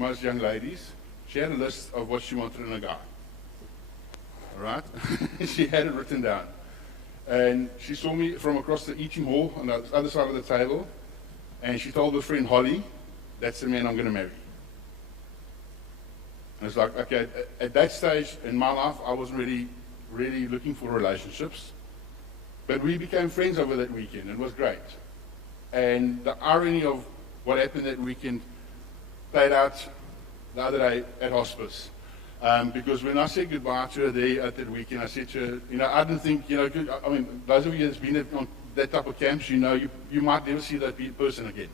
most young ladies, she had a list of what she wanted in a guy. All right? She had it written down. And she saw me from across the eating hall on the other side of the table, and she told her friend Holly, that's the man I'm going to marry. And it's like, okay, at that stage in my life, I wasn't really looking for relationships. But we became friends over that weekend. It was great. And the irony of what happened that weekend played out the other day at hospice. Because when I said goodbye to her there at that weekend, I said to her, I didn't think, I mean, those of you that's been on that type of camps, you might never see that person again,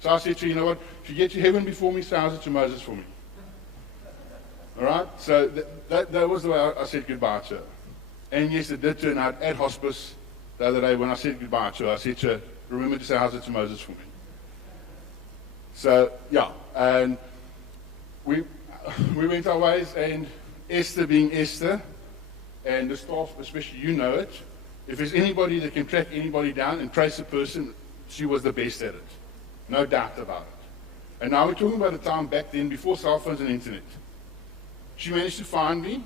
So I said to her, you know what, if you get to heaven before me, say how's it to Moses for me. All right? So that was the way I said goodbye to her. And yes, it did turn out at hospice the other day when I said goodbye to her. I said to her, remember to say how's it to Moses for me. So, yeah, and we went our ways, and Esther being Esther, and the staff, especially, it. If there's anybody that can track anybody down and trace a person, she was the best at it. No doubt about it. And now we're talking about a time back then, before cell phones and internet. She managed to find me,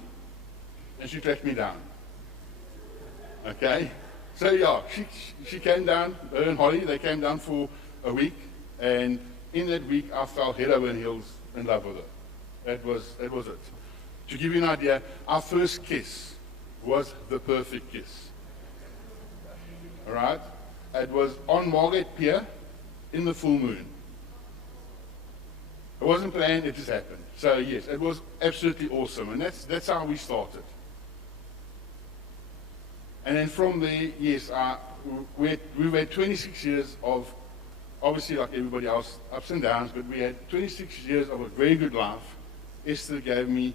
and she tracked me down. Okay? So, yeah, she came down, her and Holly, they came down for a week, and in that week, I fell head over heels in love with her. That was it. To give you an idea, our first kiss was the perfect kiss. All right? It was on Margate Pier in the full moon. It wasn't planned, it just happened. So yes, it was absolutely awesome, and that's how we started. And then from there, yes, we've had 26 years of, obviously like everybody else, ups and downs, but we had 26 years of a very good life. Esther gave me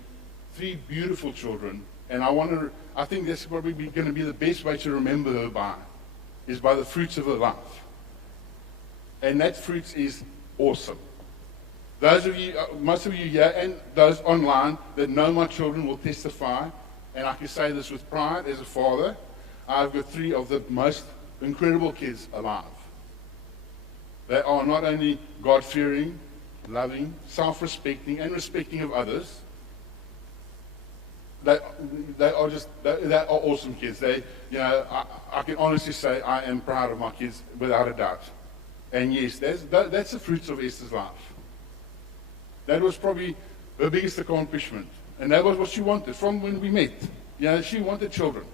3 beautiful children, and I think that's probably going to be the best way to remember her by, is by the fruits of her life. And that fruit is awesome. Those of you, most of you here, and those online that know my children will testify, and I can say this with pride as a father, I've got 3 of the most incredible kids alive. They are not only God-fearing, loving, self-respecting, and respecting of others. They are awesome kids. I can honestly say I am proud of my kids without a doubt. And yes, that's the fruits of Esther's life. That was probably her biggest accomplishment. And that was what she wanted from when we met. She wanted children.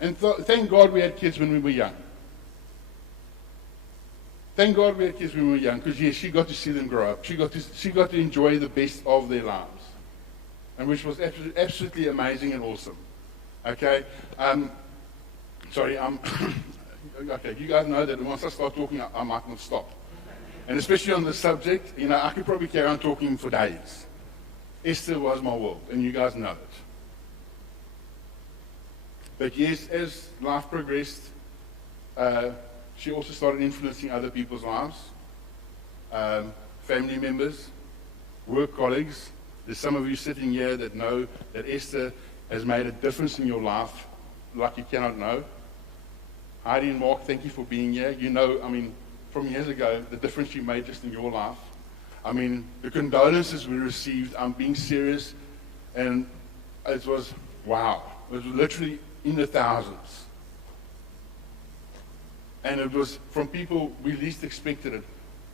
And thank God we had kids when we were young. Thank God we had kids when we were young, because yes, she got to see them grow up. She got to enjoy the best of their lives, and which was absolutely amazing and awesome. Okay, okay. You guys know that once I start talking, I might not stop, and especially on this subject, I could probably carry on talking for days. Esther was my world, and you guys know it. But yes, as life progressed, she also started influencing other people's lives, family members, work colleagues. There's some of you sitting here that know that Esther has made a difference in your life like you cannot know. Heidi and Mark, thank you for being here. From years ago, the difference you made just in your life. The condolences we received, I'm being serious, and it was, wow. It was literally in the thousands. And it was from people we least expected it.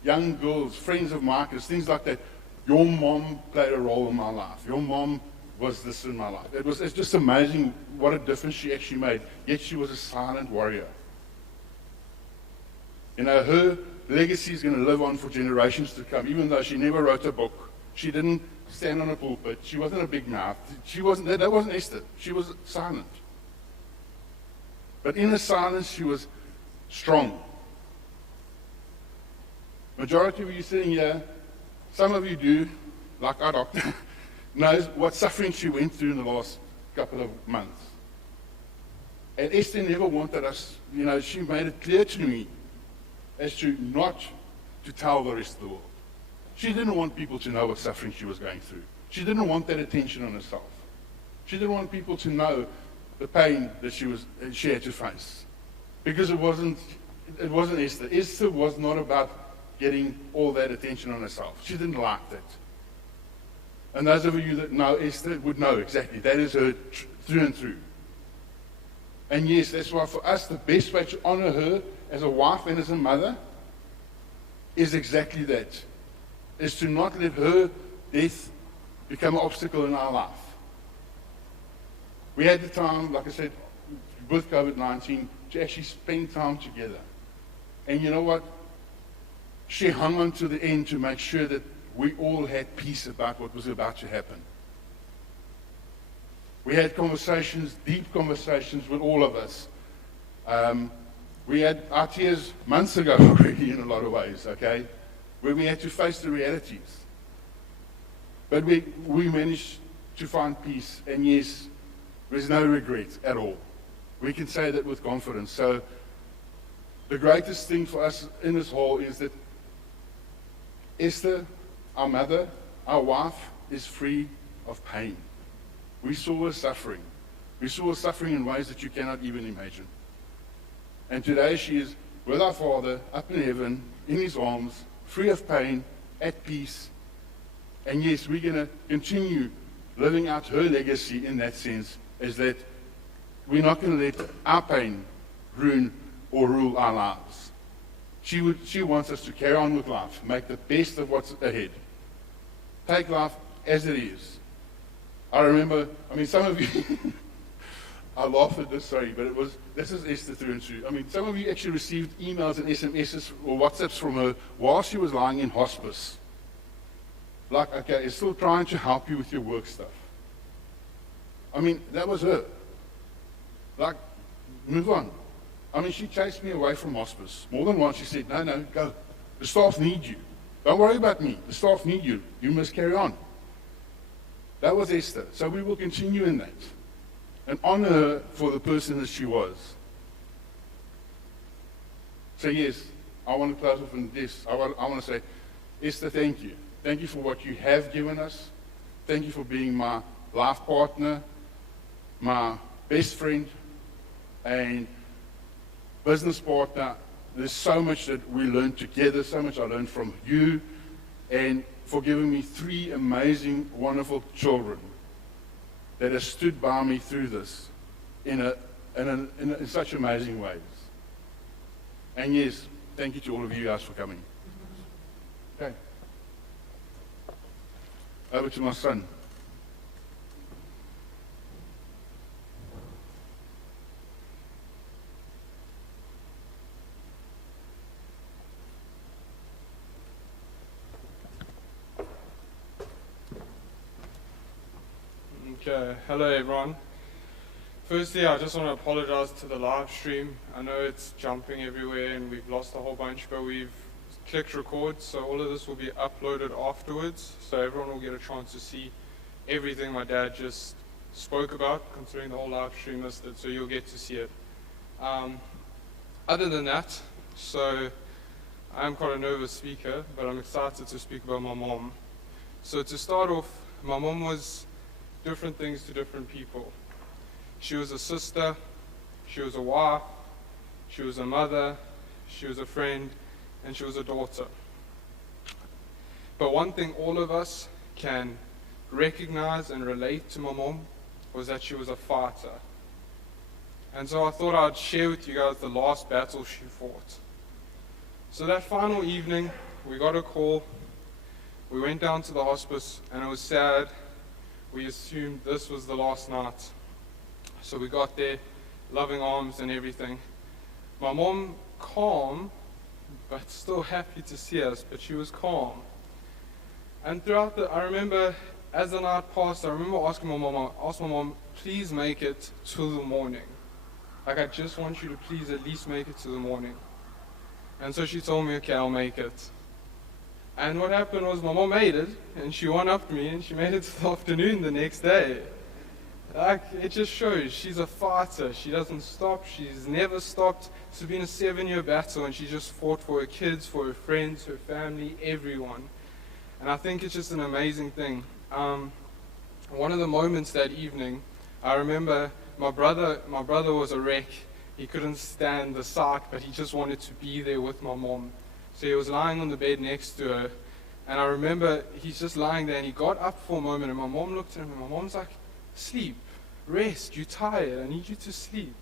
Young girls, friends of Marcus, things like that. Your mom played a role in my life. Your mom was this in my life. It's just amazing what a difference she actually made. Yet she was a silent warrior. Her legacy is going to live on for generations to come. Even though she never wrote a book, she didn't stand on a pulpit, she wasn't a big mouth. That wasn't Esther. She was silent. But in her silence, she was strong. Majority of you sitting here, some of you do, like our doctor, knows what suffering she went through in the last couple of months. And Esther never wanted us, she made it clear to me as to not to tell the rest of the world. She didn't want people to know what suffering she was going through. She didn't want that attention on herself. She didn't want people to know the pain that she had to face. Because it wasn't Esther. Esther was not about getting all that attention on herself. She didn't like that. And those of you that know Esther would know exactly. That is her through and through. And yes, that's why for us, the best way to honor her as a wife and as a mother is exactly that. Is to not let her death become an obstacle in our life. We had the time, like I said, with COVID-19, to actually spend time together. And you know what? She hung on to the end to make sure that we all had peace about what was about to happen. We had conversations, deep conversations with all of us. We had our tears months ago already in a lot of ways, okay? Where we had to face the realities. But we managed to find peace, and yes, there's no regret at all. We can say that with confidence. So the greatest thing for us in this hall is that Esther, our mother, our wife, is free of pain. We saw her suffering. We saw her suffering in ways that you cannot even imagine. And today she is with our Father, up in heaven, in His arms, free of pain, at peace. And yes, we're going to continue living out her legacy in that sense, is that we're not going to let our pain ruin or rule our lives. She wants us to carry on with life, make the best of what's ahead. Take life as it is. I remember, some of you, I laugh at this, sorry, but this is Esther through and through. Some of you actually received emails and SMSs or WhatsApps from her while she was lying in hospice. Like, okay, it's still trying to help you with your work stuff. That was her. Like, move on. She chased me away from hospice. More than once she said, no, go. The staff need you. Don't worry about me. The staff need you. You must carry on. That was Esther. So we will continue in that and honor her for the person that she was. So yes, I want to close off on this. I want to say, Esther, thank you. Thank you for what you have given us. Thank you for being my life partner, my best friend, and business partner. There's so much that we learned together, so much I learned from you, and for giving me 3 amazing, wonderful children that have stood by me through this in such amazing ways. And yes, thank you to all of you guys for coming. Okay. Over to my son. Okay, hello everyone. Firstly, I just want to apologize to the live stream. I know it's jumping everywhere and we've lost a whole bunch, but we've clicked record, so all of this will be uploaded afterwards, so everyone will get a chance to see everything my dad just spoke about, considering the whole live stream listed, so you'll get to see it. Other than that, so I'm quite a nervous speaker, but I'm excited to speak about my mom. So to start off, my mom was different things to different people. She was a sister, she was a wife, she was a mother, she was a friend, and she was a daughter. But one thing all of us can recognize and relate to my mom was that she was a fighter. And so I thought I'd share with you guys the last battle she fought. So that final evening, we got a call, we went down to the hospice, and it was sad. We assumed this was the last night. So we got there, loving arms and everything. My mom, calm, but still happy to see us, but she was calm. And throughout I remember, as the night passed, I remember asking my mom, please make it till the morning. Like, I just want you to please at least make it to the morning. And so she told me, okay, I'll make it. And what happened was my mom made it, and she one-upped me, and she made it to the afternoon the next day. Like, it just shows she's a fighter. She doesn't stop. She's never stopped. It's been a 7-year battle, and she just fought for her kids, for her friends, her family, everyone. And I think it's just an amazing thing. One of the moments that evening, I remember my brother was a wreck. He couldn't stand the sight, but he just wanted to be there with my mom. So he was lying on the bed next to her, And I remember he's just lying there, and he got up for a moment, and my mom looked at him, and my mom's like, sleep, rest, you're tired, I need you to sleep.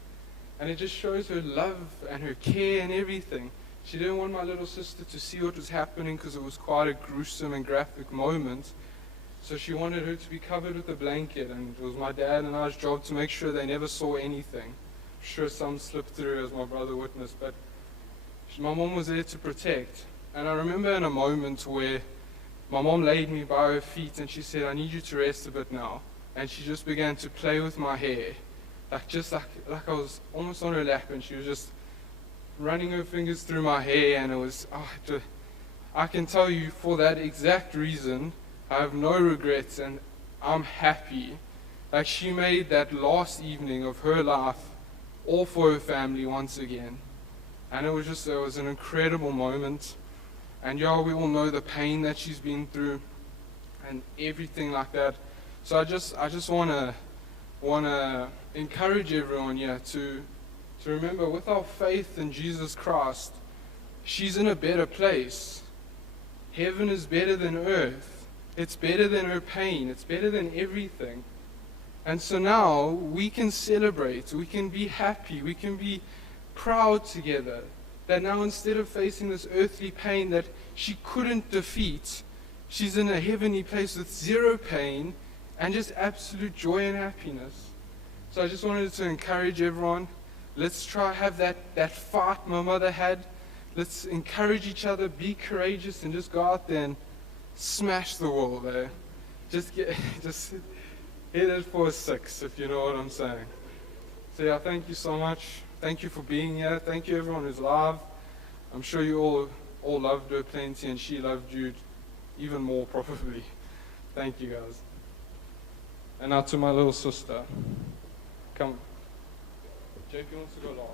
And it just shows her love and her care and everything. She didn't want my little sister to see what was happening because it was quite a gruesome and graphic moment. So she wanted her to be covered with a blanket, and it was my dad and I's job to make sure they never saw anything. I'm sure some slipped through, as my brother witnessed, but my mom was there to protect. And I remember in a moment where my mom laid me by her feet and she said, I need you to rest a bit now. And she just began to play with my hair, like I was almost on her lap, and she was just running her fingers through my hair, and it was, I can tell you, for that exact reason, I have no regrets, and I'm happy. Like, she made that last evening of her life all for her family once again. And it was an incredible moment. And yeah, we all know the pain that she's been through and everything like that. So I just wanna encourage everyone here to remember, with our faith in Jesus Christ, she's in a better place. Heaven is better than earth. It's better than her pain. It's better than everything. And so now we can celebrate. We can be happy. We can be proud together. That now, instead of facing this earthly pain that she couldn't defeat, she's in a heavenly place with zero pain and just absolute joy and happiness. So I just wanted to encourage everyone. Let's try have that fight my mother had. Let's encourage each other, be courageous, and just go out there and smash the world, eh? Just hit it for a 6, if you know what I'm saying. So yeah, thank you so much. Thank you for being here. Thank you everyone who's live. I'm sure you all loved her plenty, and she loved you even more probably. Thank you guys. And now to my little sister. Come. JP wants to go last.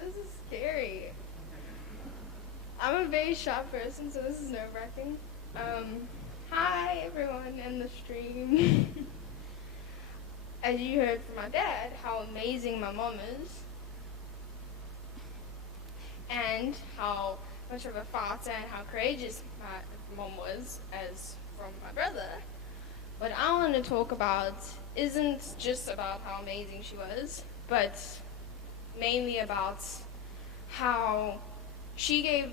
This is scary. I'm a very shy person, so this is nerve-wracking. Hi everyone in the stream. As you heard from my dad, how amazing my mom is, and how much of a fighter and how courageous my mom was, as from my brother. What I want to talk about isn't just about how amazing she was, but mainly about how she gave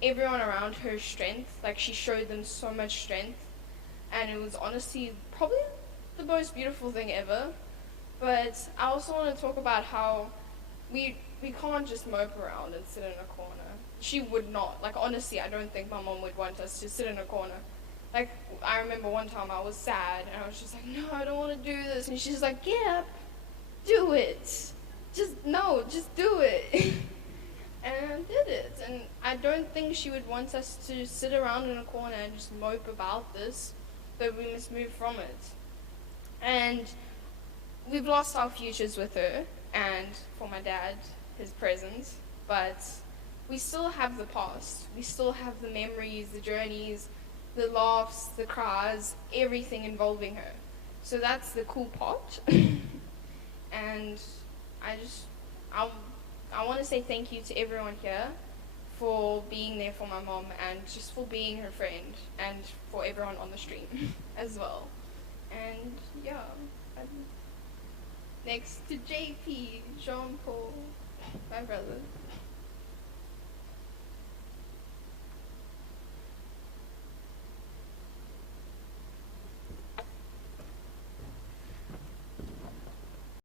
everyone around her strength. Like, she showed them so much strength, and it was honestly probably the most beautiful thing ever. But I also want to talk about how we can't just mope around and sit in a corner. She would not. Like, honestly, I don't think my mom would want us to sit in a corner. Like, I remember one time I was sad, and I was just like, no, I don't want to do this. And she's like, get up, do it. Just do it. And I did it. And I don't think she would want us to sit around in a corner and just mope about this, but we must move from it. And we've lost our futures with her, and for my dad, his present, but we still have the past. We still have the memories, the journeys, the laughs, the cries, everything involving her. So that's the cool part. And I want to say thank you to everyone here for being there for my mom, and just for being her friend, and for everyone on the stream as well. And yeah, next to JP, Jean-Paul, my brother.